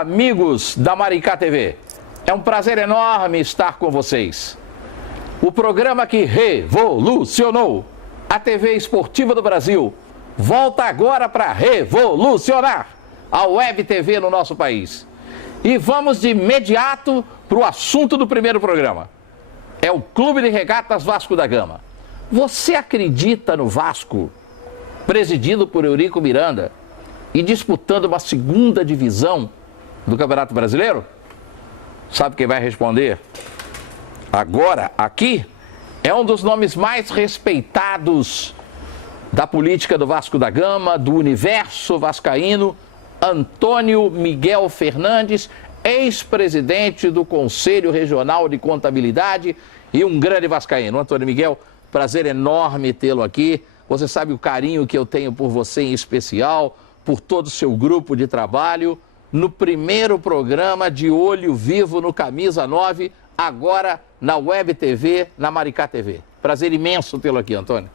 amigos da Maricá TV. É um prazer enorme estar com vocês. O programa que revolucionou a TV esportiva do Brasil volta agora para revolucionar a Web TV no nosso país. E vamos de imediato para o assunto do primeiro programa. É o Clube de Regatas Vasco da Gama. Você acredita no Vasco, presidido por Eurico Miranda, e disputando uma segunda divisão do Campeonato Brasileiro? Sabe quem vai responder? Agora, aqui, é um dos nomes mais respeitados da política do Vasco da Gama, do universo vascaíno, Antônio Miguel Fernandes, ex-presidente do Conselho Regional de Contabilidade e um grande vascaíno. Antônio Miguel, prazer enorme tê-lo aqui. Você sabe o carinho que eu tenho por você em especial, por todo o seu grupo de trabalho, no primeiro programa de Olho Vivo no Camisa 9, agora na Web TV, na Maricá TV. Prazer imenso tê-lo aqui, Antônio.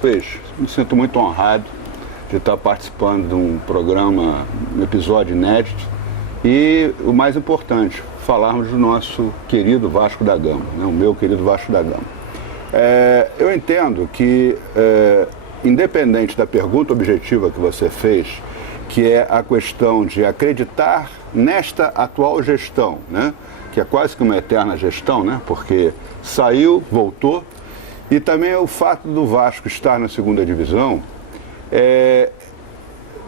Peixe, me sinto muito honrado de estar participando de um programa, um episódio inédito e, o mais importante, falarmos do nosso querido Vasco da Gama, né? O meu querido Vasco da Gama. Eu entendo que, independente da pergunta objetiva que você fez, que é a questão de acreditar nesta atual gestão, né? Que é quase que uma eterna gestão, né? Porque saiu, voltou, e também o fato do Vasco estar na segunda divisão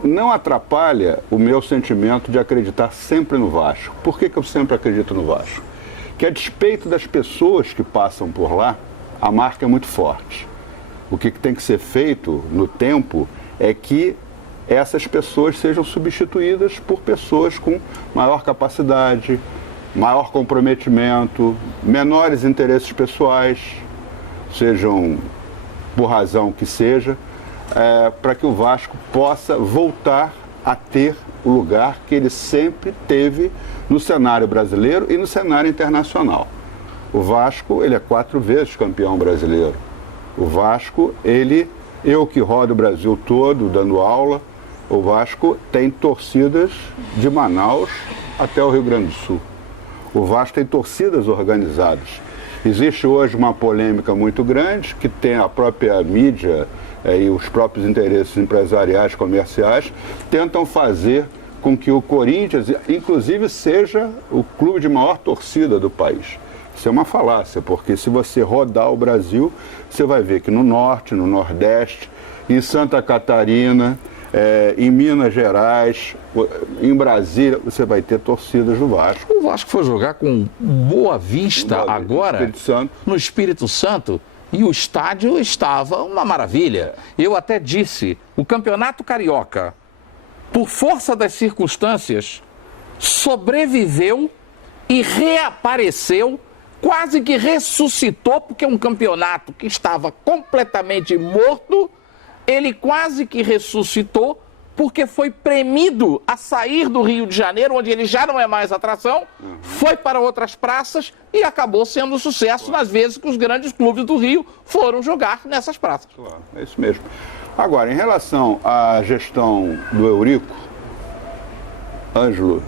não atrapalha o meu sentimento de acreditar sempre no Vasco. Por que eu sempre acredito no Vasco? Que a despeito das pessoas que passam por lá, a marca é muito forte. O que tem que ser feito no tempo é que essas pessoas sejam substituídas por pessoas com maior capacidade, maior comprometimento, menores interesses pessoais, sejam por razão que seja, para que o Vasco possa voltar a ter o lugar que ele sempre teve no cenário brasileiro e no cenário internacional. O Vasco, ele é 4 vezes campeão brasileiro. O Vasco, eu que rodo o Brasil todo dando aula, o Vasco tem torcidas de Manaus até o Rio Grande do Sul. O Vasco tem torcidas organizadas. Existe hoje uma polêmica muito grande que tem a própria mídia e os próprios interesses empresariais, comerciais, tentam fazer com que o Corinthians, inclusive, seja o clube de maior torcida do país. Isso é uma falácia, porque se você rodar o Brasil, você vai ver que no Norte, no Nordeste, em Santa Catarina, em Minas Gerais, em Brasília, você vai ter torcidas do Vasco. O Vasco foi jogar com Boa Vista agora, no Espírito Santo, e o estádio estava uma maravilha. Eu até disse, o Campeonato Carioca, por força das circunstâncias, sobreviveu e reapareceu, quase que ressuscitou, porque é um campeonato que estava completamente morto. Ele quase que ressuscitou porque foi premido a sair do Rio de Janeiro, onde ele já não é mais atração, foi para outras praças e acabou sendo sucesso nas vezes que os grandes clubes do Rio foram jogar nessas praças. Claro, é isso mesmo. Agora, em relação à gestão do Eurico, Ângelo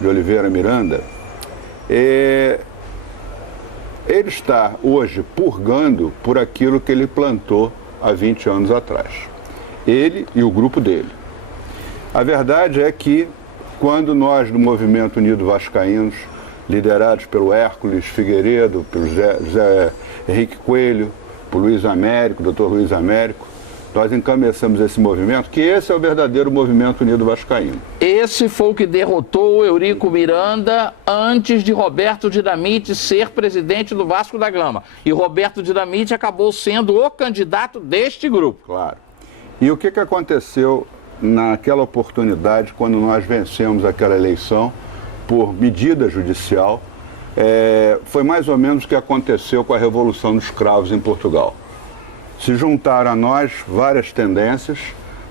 de Oliveira Miranda, ele está hoje purgando por aquilo que ele plantou há 20 anos atrás. Ele e o grupo dele. A verdade é que, quando nós do Movimento Unido Vascaínos, liderados pelo Hércules Figueiredo, pelo José Henrique Coelho, por Luiz Américo, Dr. Luiz Américo, nós encabeçamos esse movimento, que esse é o verdadeiro Movimento Unido Vascaíno. Esse foi o que derrotou o Eurico Miranda antes de Roberto Dinamite ser presidente do Vasco da Gama. E Roberto Dinamite acabou sendo o candidato deste grupo. Claro. E o que aconteceu naquela oportunidade, quando nós vencemos aquela eleição por medida judicial? Foi mais ou menos o que aconteceu com a Revolução dos Cravos em Portugal. Se juntaram a nós várias tendências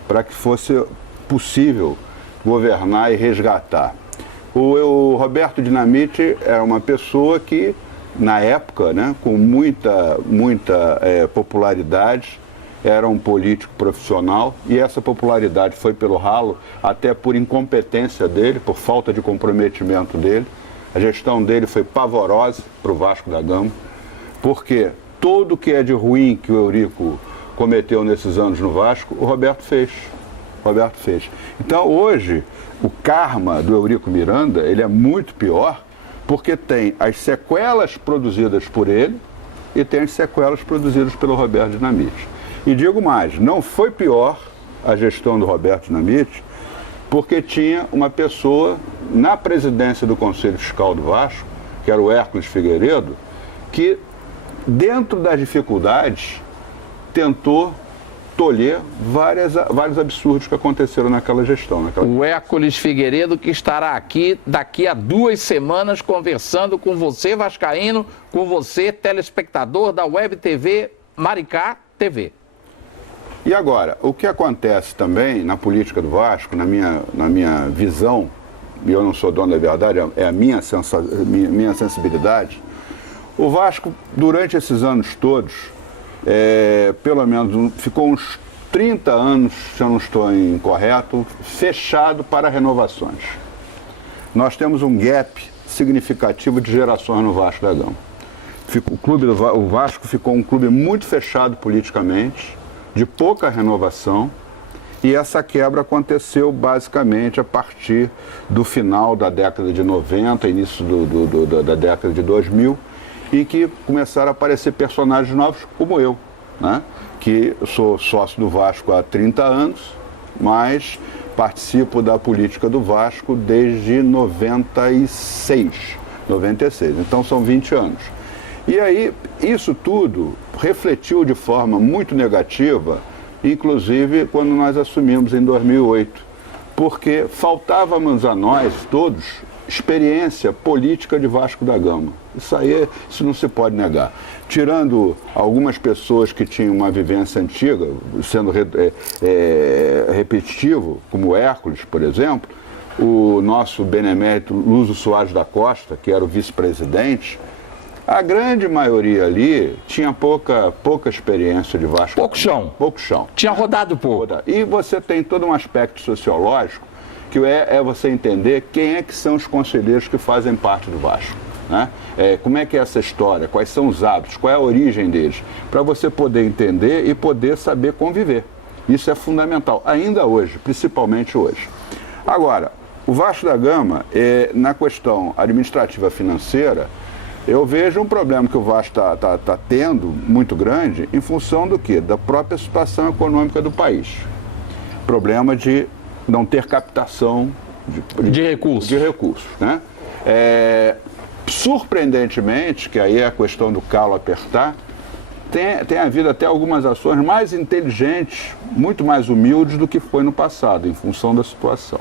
para que fosse possível governar e resgatar. O Roberto Dinamite é uma pessoa que, na época, né, com muita popularidade, era um político profissional e essa popularidade foi pelo ralo, até por incompetência dele, por falta de comprometimento dele. A gestão dele foi pavorosa para o Vasco da Gama, porque tudo que é de ruim que o Eurico cometeu nesses anos no Vasco, o Roberto fez. Então, hoje, o karma do Eurico Miranda, ele é muito pior, porque tem as sequelas produzidas por ele e tem as sequelas produzidas pelo Roberto Dinamite. E digo mais, não foi pior a gestão do Roberto Dinamite, porque tinha uma pessoa na presidência do Conselho Fiscal do Vasco, que era o Hércules Figueiredo, que, dentro das dificuldades, tentou tolher vários absurdos que aconteceram naquela gestão. O Hércules Figueiredo, que estará aqui daqui a 2 semanas conversando com você, vascaíno, com você, telespectador da Web TV Maricá TV. E agora, o que acontece também na política do Vasco, na minha visão, e eu não sou dono da verdade, é a minha sensibilidade, o Vasco, durante esses anos todos, pelo menos ficou uns 30 anos, se eu não estou incorreto, fechado para renovações. Nós temos um gap significativo de gerações no Vasco da Gama. O Vasco ficou um clube muito fechado politicamente, de pouca renovação, e essa quebra aconteceu basicamente a partir do final da década de 90, início da década de 2000, e que começaram a aparecer personagens novos como eu, né? Que sou sócio do Vasco há 30 anos, mas participo da política do Vasco desde 96. Então são 20 anos. E aí, isso tudo refletiu de forma muito negativa, inclusive quando nós assumimos em 2008, porque faltávamos a nós todos experiência política de Vasco da Gama. Isso não se pode negar. Tirando algumas pessoas que tinham uma vivência antiga, sendo repetitivo, como o Hércules, por exemplo, o nosso benemérito Lúcio Soares da Costa, que era o vice-presidente, a grande maioria ali tinha pouca experiência de Vasco. Pouco chão. Tinha rodado pouco. E você tem todo um aspecto sociológico, que é você entender quem é que são os conselheiros que fazem parte do Vasco. Né? Como é que é essa história, quais são os hábitos, qual é a origem deles, para você poder entender e poder saber conviver. Isso é fundamental, ainda hoje, principalmente hoje. Agora, o Vasco da Gama, na questão administrativa financeira, eu vejo um problema que o Vasco está tendo muito grande em função do quê? Da própria situação econômica do país. Problema de não ter captação de recursos. Né? Surpreendentemente, que aí é a questão do calo apertar, tem havido até algumas ações mais inteligentes, muito mais humildes do que foi no passado, em função da situação.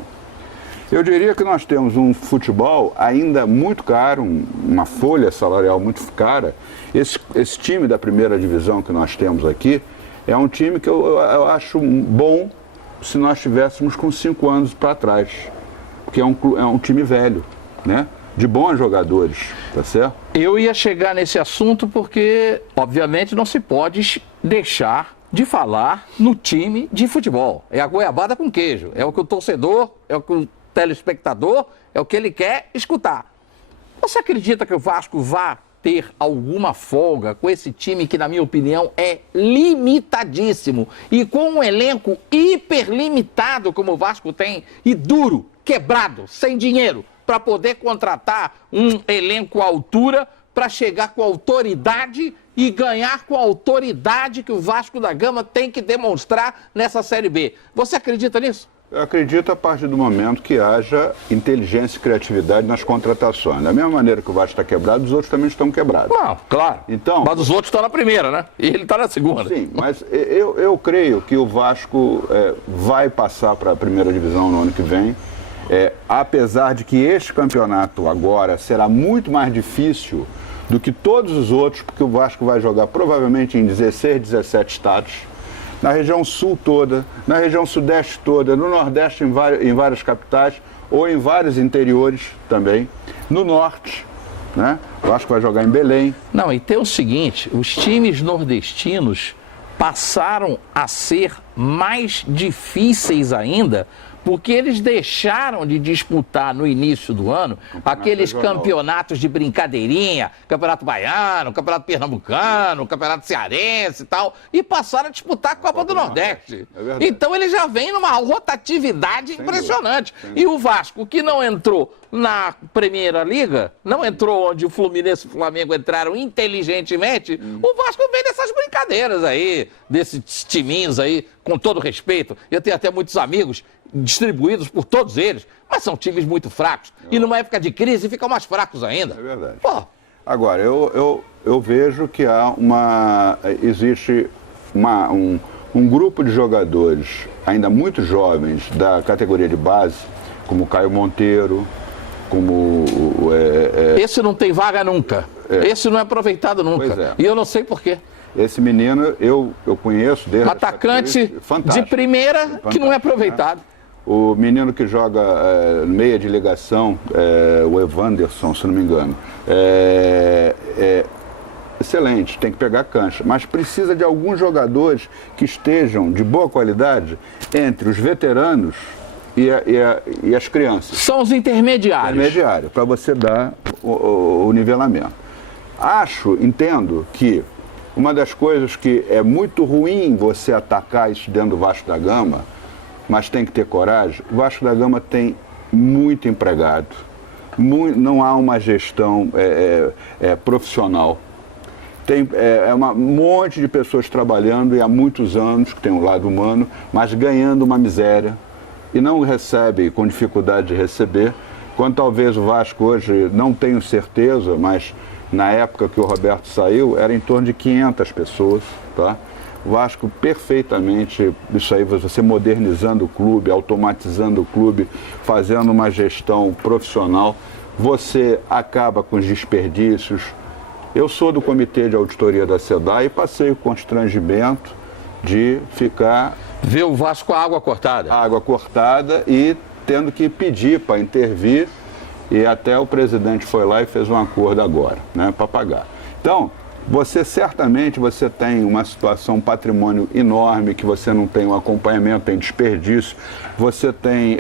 Eu diria que nós temos um futebol ainda muito caro, uma folha salarial muito cara. Esse time da primeira divisão que nós temos aqui é um time que eu acho bom se nós estivéssemos com 5 anos para trás, porque é um time velho, né? De bons jogadores, tá certo? Eu ia chegar nesse assunto porque, obviamente, não se pode deixar de falar no time de futebol. É a goiabada com queijo, é o que o torcedor, é o que o telespectador, é o que ele quer escutar. Você acredita que o Vasco vá ter alguma folga com esse time que, na minha opinião, é limitadíssimo e com um elenco hiperlimitado como o Vasco tem e duro, quebrado, sem dinheiro, para poder contratar um elenco à altura para chegar com autoridade e ganhar com a autoridade que o Vasco da Gama tem que demonstrar nessa Série B? Você acredita nisso? Eu acredito a partir do momento que haja inteligência e criatividade nas contratações. Da mesma maneira que o Vasco está quebrado, os outros também estão quebrados. Não, claro. Então, mas os outros estão na primeira, né? E ele está na segunda. Sim, mas eu creio que o Vasco vai passar para a primeira divisão no ano que vem. Apesar de que este campeonato agora será muito mais difícil do que todos os outros, porque o Vasco vai jogar provavelmente em 16, 17 estados. Na região sul toda, na região sudeste toda, no nordeste em várias capitais ou em vários interiores também, no norte, né? Eu acho que vai jogar em Belém. Não, e tem o seguinte, os times nordestinos passaram a ser mais difíceis ainda, porque eles deixaram de disputar no início do ano aqueles campeonatos de brincadeirinha, Campeonato Baiano, Campeonato Pernambucano, Campeonato Cearense e tal, e passaram a disputar a Copa do Nordeste. Então ele já vem numa rotatividade impressionante. E o Vasco, que não entrou na Primeira Liga, não entrou onde o Fluminense e o Flamengo entraram inteligentemente, o Vasco vem dessas brincadeiras aí, desses timinhos aí, com todo respeito. Eu tenho até muitos amigos distribuídos por todos eles, mas são times muito fracos. E numa época de crise ficam mais fracos ainda. É verdade. Pô. Agora, eu vejo que existe um grupo de jogadores ainda muito jovens da categoria de base, como Caio Monteiro, como... Esse não tem vaga nunca. Esse não é aproveitado nunca. E eu não sei por quê. Esse menino eu conheço dele. Atacante de primeira que não é aproveitado. O menino que joga meia de ligação, o Evanderson, se não me engano, excelente, tem que pegar cancha. Mas precisa de alguns jogadores que estejam de boa qualidade entre os veteranos e as crianças. São os intermediários. Intermediários, para você dar o nivelamento. Entendo que uma das coisas que é muito ruim você atacar isso dentro do Vasco da Gama, mas tem que ter coragem, o Vasco da Gama tem muito empregado, não há uma gestão profissional. Tem um monte de pessoas trabalhando e há muitos anos, que tem um lado humano, mas ganhando uma miséria e não recebe, com dificuldade de receber, quando talvez o Vasco hoje, não tenho certeza, mas na época que o Roberto saiu, era em torno de 500 pessoas, tá? O Vasco perfeitamente, isso aí, você modernizando o clube, automatizando o clube, fazendo uma gestão profissional, você acaba com os desperdícios. Eu sou do comitê de auditoria da SEDAI e passei o constrangimento de ficar... Ver o Vasco com a água cortada. Água cortada e tendo que pedir para intervir. E até o presidente foi lá e fez um acordo agora, né, para pagar. Então, certamente você tem uma situação, um patrimônio enorme, que você não tem um acompanhamento, tem desperdício, você tem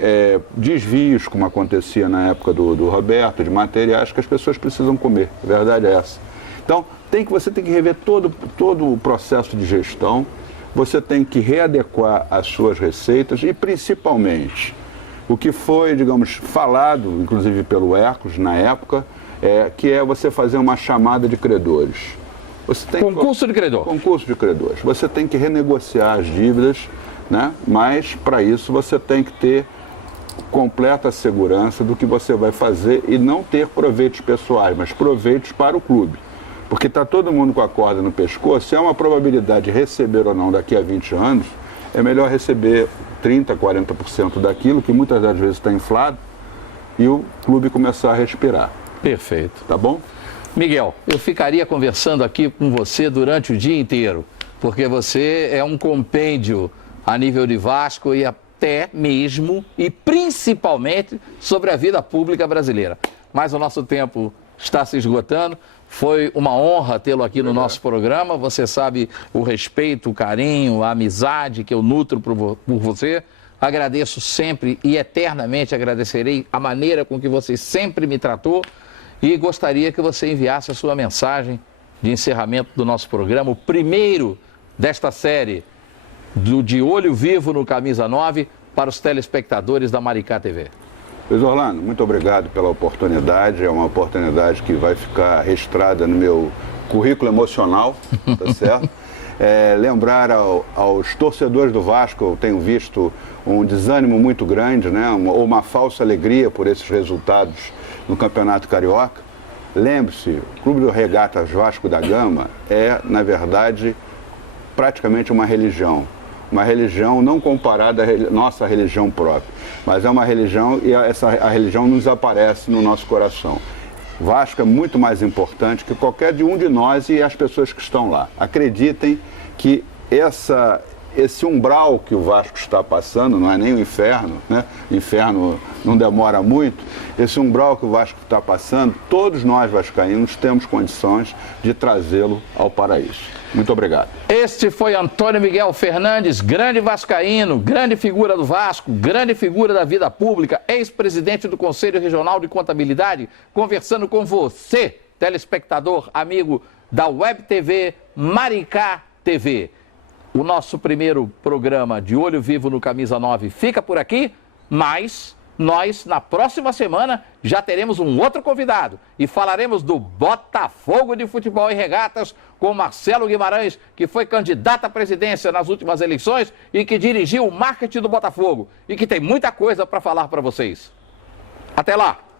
desvios, como acontecia na época do Roberto, de materiais que as pessoas precisam comer, a verdade é essa. Então, você tem que rever todo o processo de gestão, você tem que readequar as suas receitas e, principalmente, o que foi, digamos, falado, inclusive pelo Hercos, na época, que é você fazer uma chamada de credores. Concurso de credor. Concurso de credores. Você tem que renegociar as dívidas, né? Mas, para isso, você tem que ter completa segurança do que você vai fazer e não ter proveitos pessoais, mas proveitos para o clube. Porque está todo mundo com a corda no pescoço, se há uma probabilidade de receber ou não daqui a 20 anos, é melhor receber 30%, 40% daquilo, que muitas das vezes está inflado, e o clube começar a respirar. Perfeito. Tá bom? Miguel, eu ficaria conversando aqui com você durante o dia inteiro, porque você é um compêndio a nível de Vasco e até mesmo e principalmente sobre a vida pública brasileira. Mas o nosso tempo está se esgotando. Foi uma honra tê-lo aqui no nosso programa. Você sabe o respeito, o carinho, a amizade que eu nutro por você. Agradeço sempre e eternamente agradecerei a maneira com que você sempre me tratou e gostaria que você enviasse a sua mensagem de encerramento do nosso programa, o primeiro desta série de Olho Vivo no Camisa 9 para os telespectadores da Maricá TV. Luiz Orlando, muito obrigado pela oportunidade, é uma oportunidade que vai ficar registrada no meu currículo emocional, tá certo? Lembrar aos torcedores do Vasco, eu tenho visto um desânimo muito grande, né? Uma falsa alegria por esses resultados no Campeonato Carioca. Lembre-se, o Clube do Regatas Vasco da Gama é, na verdade, praticamente uma religião não comparada à nossa religião própria, mas é uma religião e a religião nos aparece no nosso coração. Vasco é muito mais importante que qualquer um de nós e as pessoas que estão lá. Acreditem que esse umbral que o Vasco está passando, não é nem o inferno, né? O inferno não demora muito. Esse umbral que o Vasco está passando, todos nós vascaínos temos condições de trazê-lo ao paraíso. Muito obrigado. Este foi Antônio Miguel Fernandes, grande vascaíno, grande figura do Vasco, grande figura da vida pública, ex-presidente do Conselho Regional de Contabilidade, conversando com você, telespectador, amigo da Web TV Maricá TV. O nosso primeiro programa de Olho Vivo no Camisa 9 fica por aqui, mas nós, na próxima semana, já teremos um outro convidado e falaremos do Botafogo de Futebol e Regatas com Marcelo Guimarães, que foi candidato à presidência nas últimas eleições e que dirigiu o marketing do Botafogo e que tem muita coisa para falar para vocês. Até lá!